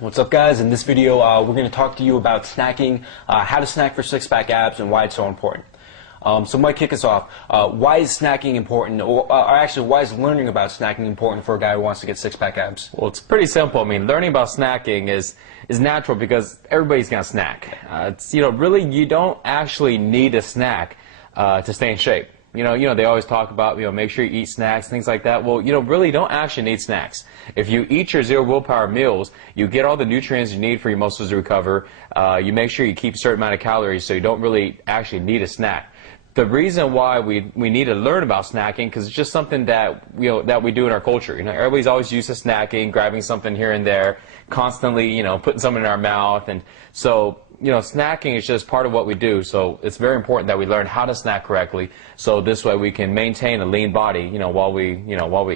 What's up, guys? In this video, we're going to talk to you about snacking, how to snack for six-pack abs, and why it's so important. So Mike, kick us off. Why is snacking important, or actually, why is learning about snacking important for a guy who wants to get six-pack abs? Well, it's pretty simple. I mean, learning about snacking is natural because everybody's going to snack. Really, you don't actually need a snack to stay in shape. They always talk about, make sure you eat snacks, things like that. Well, really don't actually need snacks. If you eat your zero willpower meals, you get all the nutrients you need for your muscles to recover. You make sure you keep a certain amount of calories, so you don't really actually need a snack. The reason why we need to learn about snacking, because it's just something that that we do in our culture. Everybody's always used to snacking, grabbing something here and there, constantly, putting something in our mouth, and so snacking is just part of what we do. So it's very important that we learn how to snack correctly, so this way we can maintain a lean body, while we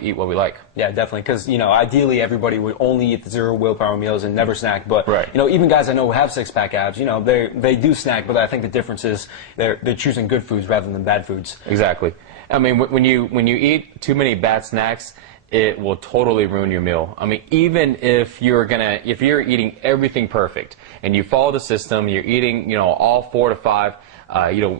eat what we like. Yeah, definitely. Because ideally everybody would only eat the zero willpower meals and never snack. But right. Even guys I know who have six-pack abs, they do snack. But I think the difference is they're choosing good foods rather than bad foods. Exactly. I mean, when you eat too many bad snacks, it will totally ruin your meal. I mean, even if you're eating everything perfect and you follow the system, you're eating, all 4 to 5,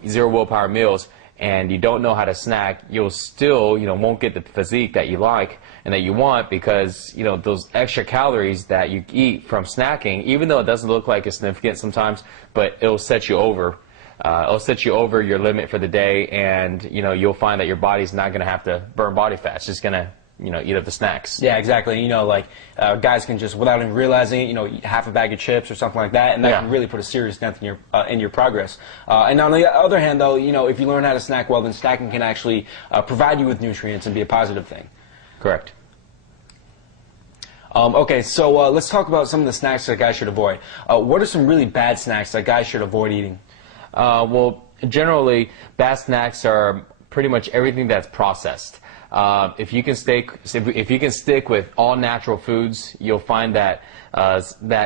zero willpower meals, and you don't know how to snack, you'll still, won't get the physique that you like and that you want, because, those extra calories that you eat from snacking, even though it doesn't look like it's significant sometimes, but it'll set you over. It'll set you over your limit for the day, and, you'll find that your body's not going to have to burn body fat. It's just going to eat up the snacks. Yeah, exactly. Guys can just, without even realizing it, eat half a bag of chips or something like that, and that can really put a serious dent in your progress. And on the other hand, though, if you learn how to snack well, then snacking can actually provide you with nutrients and be a positive thing. Correct. Okay, so let's talk about some of the snacks that guys should avoid. What are some really bad snacks that guys should avoid eating? Well, generally, bad snacks are pretty much everything that's processed. If you can stick with all natural foods, you'll find that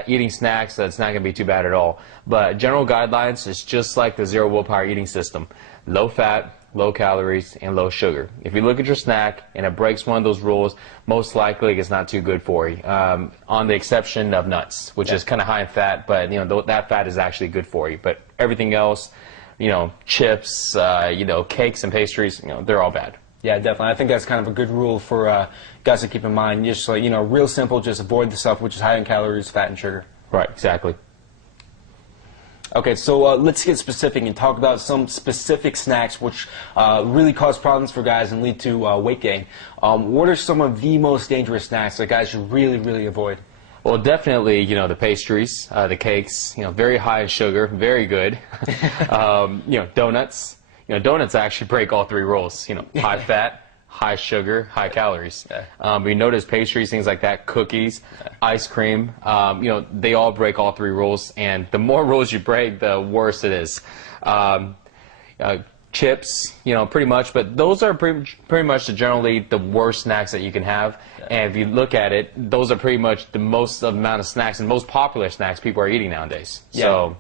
eating snacks, that's not going to be too bad at all. But general guidelines is just like the zero willpower eating system: low fat, low calories, and low sugar. If you look at your snack and it breaks one of those rules, most likely it's not too good for you. On the exception of nuts, which is kind of high in fat, but that fat is actually good for you. But everything else, chips, cakes and pastries, they're all bad. Yeah, definitely. I think that's kind of a good rule for guys to keep in mind. Just real simple, just avoid the stuff which is high in calories, fat, and sugar. Right, exactly. Okay, so let's get specific and talk about some specific snacks which really cause problems for guys and lead to weight gain. What are some of the most dangerous snacks that guys should really, really avoid? Well, definitely, the pastries, the cakes, very high in sugar, very good. Donuts. Donuts actually break all 3 rules. High fat, high sugar, high calories. We notice pastries, things like that, cookies, ice cream, they all break all 3 rules. And the more rules you break, the worse it is. Chips, pretty much, but those are pretty much generally the worst snacks that you can have. And if you look at it, those are pretty much the most amount of snacks and most popular snacks people are eating nowadays. Yeah. So,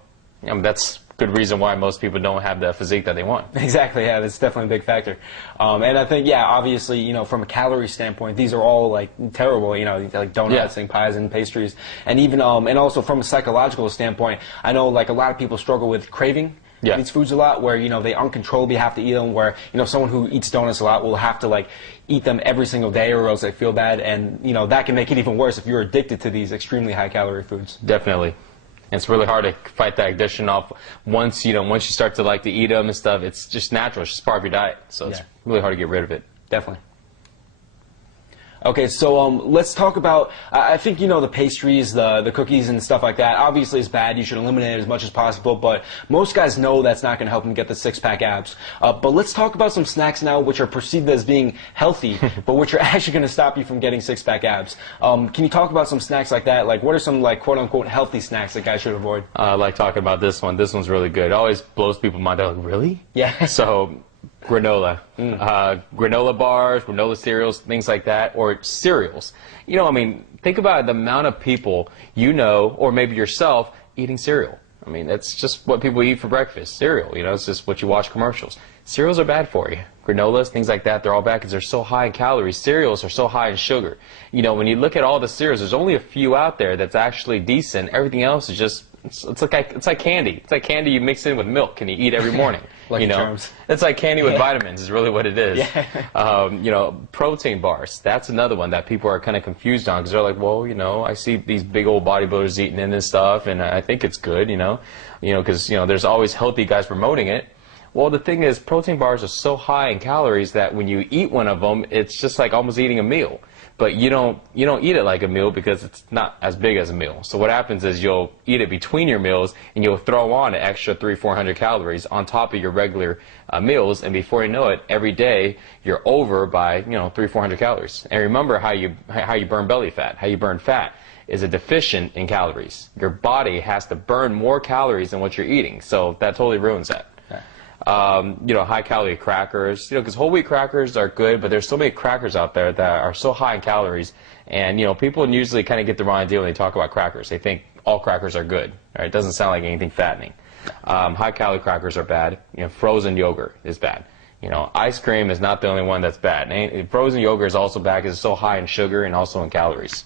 that's good reason why most people don't have the physique that they want. Exactly, yeah, that's definitely a big factor. And I think, yeah, obviously, from a calorie standpoint, these are all terrible, like donuts and pies and pastries. And even, and also from a psychological standpoint, I know a lot of people struggle with craving these foods a lot, where, they uncontrollably have to eat them, where, someone who eats donuts a lot will have to eat them every single day or else they feel bad. And, that can make it even worse if you're addicted to these extremely high calorie foods. Definitely. And it's really hard to fight that addiction off once you start to eat them and stuff. It's just natural. It's just part of your diet. So it's really hard to get rid of it. Definitely. Okay, so let's talk about, I think the pastries, the cookies and stuff like that. Obviously it's bad. You should eliminate it as much as possible, but most guys know that's not going to help them get the six-pack abs. But let's talk about some snacks now which are perceived as being healthy, but which are actually going to stop you from getting six-pack abs. Can you talk about some snacks like that? What are some quote-unquote healthy snacks that guys should avoid? I like talking about this one. This one's really good. It always blows people's mind. They're like, really? Yeah. So granola. Granola bars, granola cereals, things like that, or cereals. Think about the amount of people or maybe yourself eating cereal. I mean, that's just what people eat for breakfast. Cereal, you know, it's just what you watch commercials. Cereals are bad for you. Granolas, things like that, they're all bad because they're so high in calories. Cereals are so high in sugar. You know, when you look at all the cereals, there's only a few out there that's actually decent. Everything else is just, it's like candy. It's like candy you mix in with milk and you eat every morning. Like you know, germs. it's like candy with vitamins is really what it is. Yeah. You know, protein bars. That's another one that people are kind of confused on because they're like, well, you know, I see these big old bodybuilders eating in this stuff, and I think it's good, you know, because there's always healthy guys promoting it. Well, the thing is, protein bars are so high in calories that when you eat one of them, it's just like almost eating a meal. But you don't eat it like a meal because it's not as big as a meal. So what happens is you'll eat it between your meals and you'll throw on an extra 300-400 calories on top of your regular meals, and before you know it, every day you're over by 300-400 calories. And remember how you burn belly fat, how you burn fat is a deficient in calories. Your body has to burn more calories than what you're eating, so that totally ruins that. High-calorie crackers, because whole wheat crackers are good, but there's so many crackers out there that are so high in calories, and, people usually kind of get the wrong idea when they talk about crackers. They think all crackers are good, right? It doesn't sound like anything fattening. High-calorie crackers are bad. Frozen yogurt is bad. Ice cream is not the only one that's bad. And frozen yogurt is also bad because it's so high in sugar and also in calories.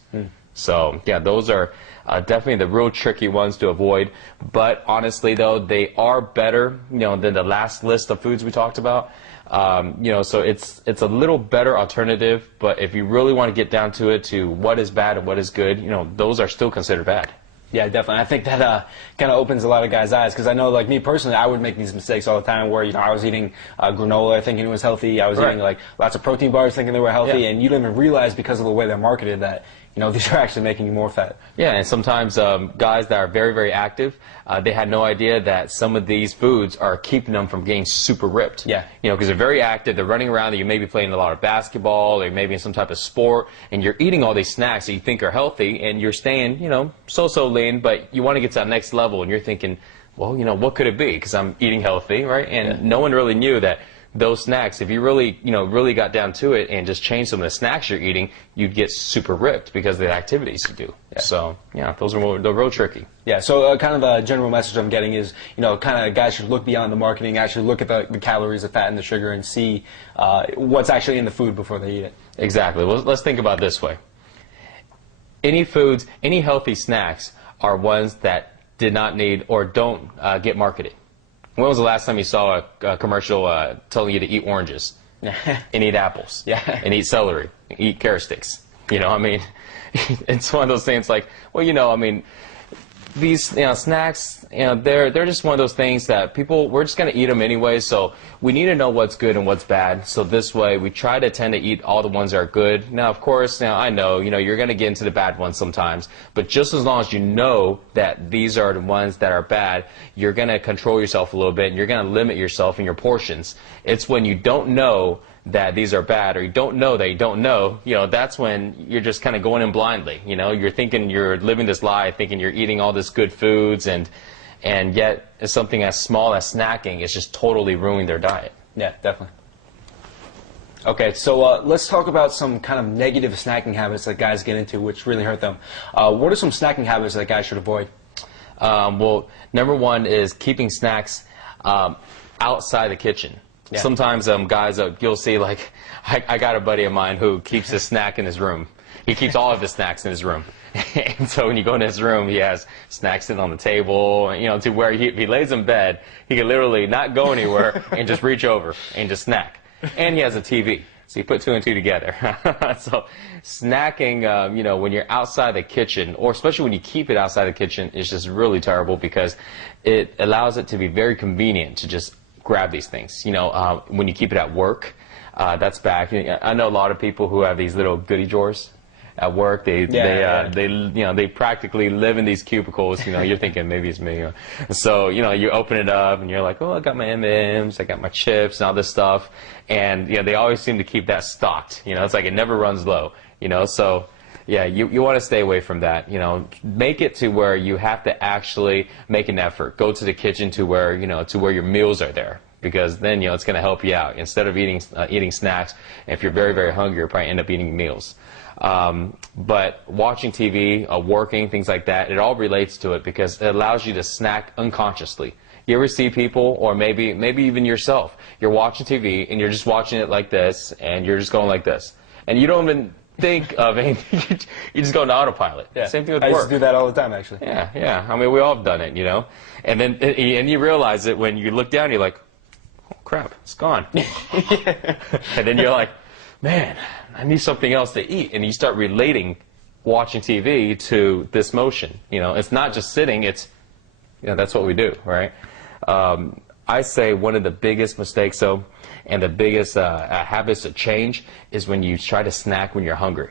So, yeah, those are definitely the real tricky ones to avoid. But honestly, though, they are better, than the last list of foods we talked about. So it's a little better alternative. But if you really want to get down to it, to what is bad and what is good, those are still considered bad. Yeah, definitely. I think that kind of opens a lot of guys' eyes, because I know, like me personally, I would make these mistakes all the time where I was eating granola thinking it was healthy. I was eating like lots of protein bars thinking they were healthy, and you don't even realize because of the way they're marketed that these are actually making you more fat. Yeah, and sometimes guys that are very, very active, they had no idea that some of these foods are keeping them from getting super ripped. Yeah. Because they're very active, they're running around, you may be playing a lot of basketball, or maybe in some type of sport, and you're eating all these snacks that you think are healthy, and you're staying, so lean, but you want to get to that next level, and you're thinking, well, what could it be? Because I'm eating healthy, right? And no one really knew that those snacks, if you really, really got down to it and just changed some of the snacks you're eating, you'd get super ripped because of the activities you do. Yeah. So, yeah, they're real tricky. Yeah, so kind of a general message I'm getting is, kind of guys should look beyond the marketing, actually look at the calories, the fat, and the sugar, and see what's actually in the food before they eat it. Exactly. Well, let's think about it this way. Any foods, any healthy snacks are ones that did not need or don't get marketed. When was the last time you saw a commercial telling you to eat oranges and eat apples and eat celery, and eat carrot sticks? It's one of those things like, well, these snacks, they're just one of those things that we're just going to eat them anyway, so we need to know what's good and what's bad. So this way, we try to tend to eat all the ones that are good. Now, of course, I know, you're going to get into the bad ones sometimes, but just as long as you know that these are the ones that are bad, you're going to control yourself a little bit, and you're going to limit yourself in your portions. It's when you don't know that these are bad, or you don't know that you don't know, that's when you're just kind of going in blindly. You're thinking you're living this lie, thinking you're eating all this good foods, and yet something as small as snacking is just totally ruining their diet. Yeah, definitely. Okay, so let's talk about some kind of negative snacking habits that guys get into, which really hurt them. What are some snacking habits that guys should avoid? Well, number one is keeping snacks outside the kitchen. Yeah. Sometimes guys, you'll see, like, I got a buddy of mine who keeps his snack in his room. He keeps all of his snacks in his room. And so when you go in his room, he has snacks sitting on the table, to where if he lays in bed, he can literally not go anywhere and just reach over and just snack. And he has a TV. So you put two and two together. So snacking, when you're outside the kitchen, or especially when you keep it outside the kitchen, is just really terrible because it allows it to be very convenient to just grab these things. When you keep it at work, that's bad. I know a lot of people who have these little goodie drawers at work. They practically live in these cubicles. You're thinking maybe it's me. So you open it up and you're like, oh, I got my M&Ms, I got my chips and all this stuff, and they always seem to keep that stocked. It's like it never runs low. So. Yeah, you want to stay away from that. Make it to where you have to actually make an effort. Go to the kitchen to where your meals are there, because then it's going to help you out instead of eating snacks. If you're very, very hungry, you'll probably end up eating meals. But watching TV, working, things like that, it all relates to it because it allows you to snack unconsciously. You ever see people, or maybe even yourself, you're watching TV and you're just watching it like this, and you're just going like this, and you don't even think of anything. You just go into autopilot. Yeah. Same thing with I work. used to do that all the time, actually. Yeah, yeah. I mean, we all have done it, you know. And then and you realize it when you look down. You're like, oh crap, it's gone. And then you're like, man, I need something else to eat. And you start relating watching TV to this motion. You know, it's not just sitting. It's, you know, that's what we do, right? I say one of the biggest mistakes, though, and the biggest habits to change is when you try to snack when you're hungry.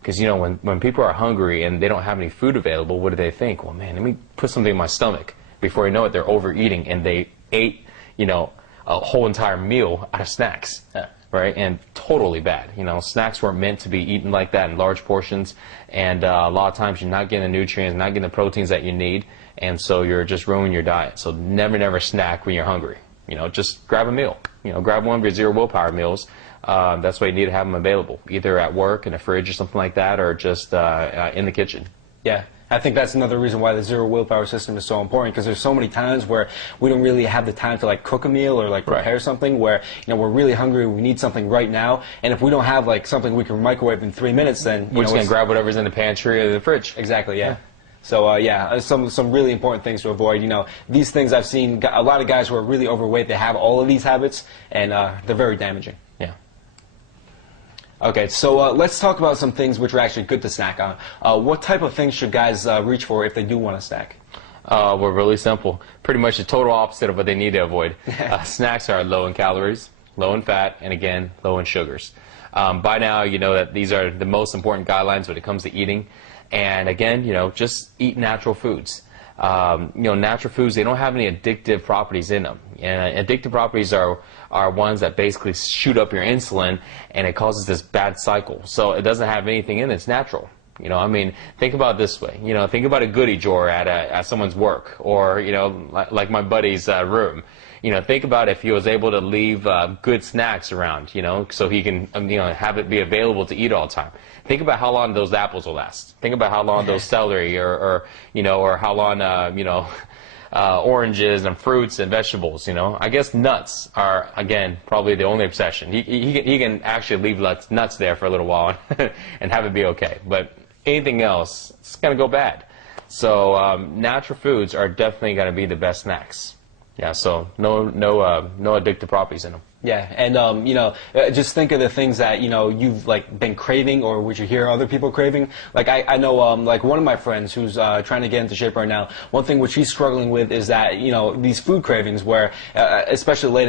Because, you know, when people are hungry and they don't have any food available, what do they think? Well, man, let me put something in my stomach. Before you know it, they're overeating, and they ate, you know, a whole entire meal out of snacks. Yeah. Right? And totally bad. You know, snacks weren't meant to be eaten like that in large portions, and a lot of times you're not getting the nutrients, not getting the proteins that you need, and so you're just ruining your diet. So never snack when you're hungry. You know, just grab a meal. You know, grab one of your zero willpower meals. That's why you need to have them available, either at work, in a fridge or something like that, or just in the kitchen. Yeah. I think that's another reason why the zero willpower system is so important, because there's so many times where we don't really have the time to like cook a meal or like prepare something, where, you know, we're really hungry, we need something right now, and if we don't have like something we can microwave in 3 minutes, then we're just gonna grab whatever's in the pantry or the fridge. Exactly, yeah. So yeah, some really important things to avoid. You know, these things I've seen a lot of guys who are really overweight, they have all of these habits, and they're very damaging. Yeah. Okay, so let's talk about some things which are actually good to snack on. What type of things should guys reach for if they do want to snack? We're really simple. Pretty much the total opposite of what they need to avoid. Snacks are low in calories, low in fat, and again, low in sugars. By now, you know that these are the most important guidelines when it comes to eating. And again, you know, just eat natural foods. You know, natural foods, they don't have any addictive properties in them. And addictive properties are ones that basically shoot up your insulin, and it causes this bad cycle. So it doesn't have anything in it. It's natural. You know, I mean, think about it this way. You know, think about a goodie drawer at someone's work, or, you know, like my buddy's room. You know, think about if he was able to leave good snacks around, you know, so he can, you know, have it be available to eat all the time. Think about how long those apples will last. Think about how long those celery or you know, or how long, you know, oranges and fruits and vegetables, you know. I guess nuts are, again, probably the only exception. He can actually leave nuts there for a little while and have it be okay. But anything else, it's going to go bad. So natural foods are definitely going to be the best snacks. Yeah, so no addictive properties in them. Yeah, and you know, just think of the things that, you know, you've like been craving, or would you hear other people craving. Like I know like one of my friends who's trying to get into shape right now. One thing which he's struggling with is that, you know, these food cravings where, especially late at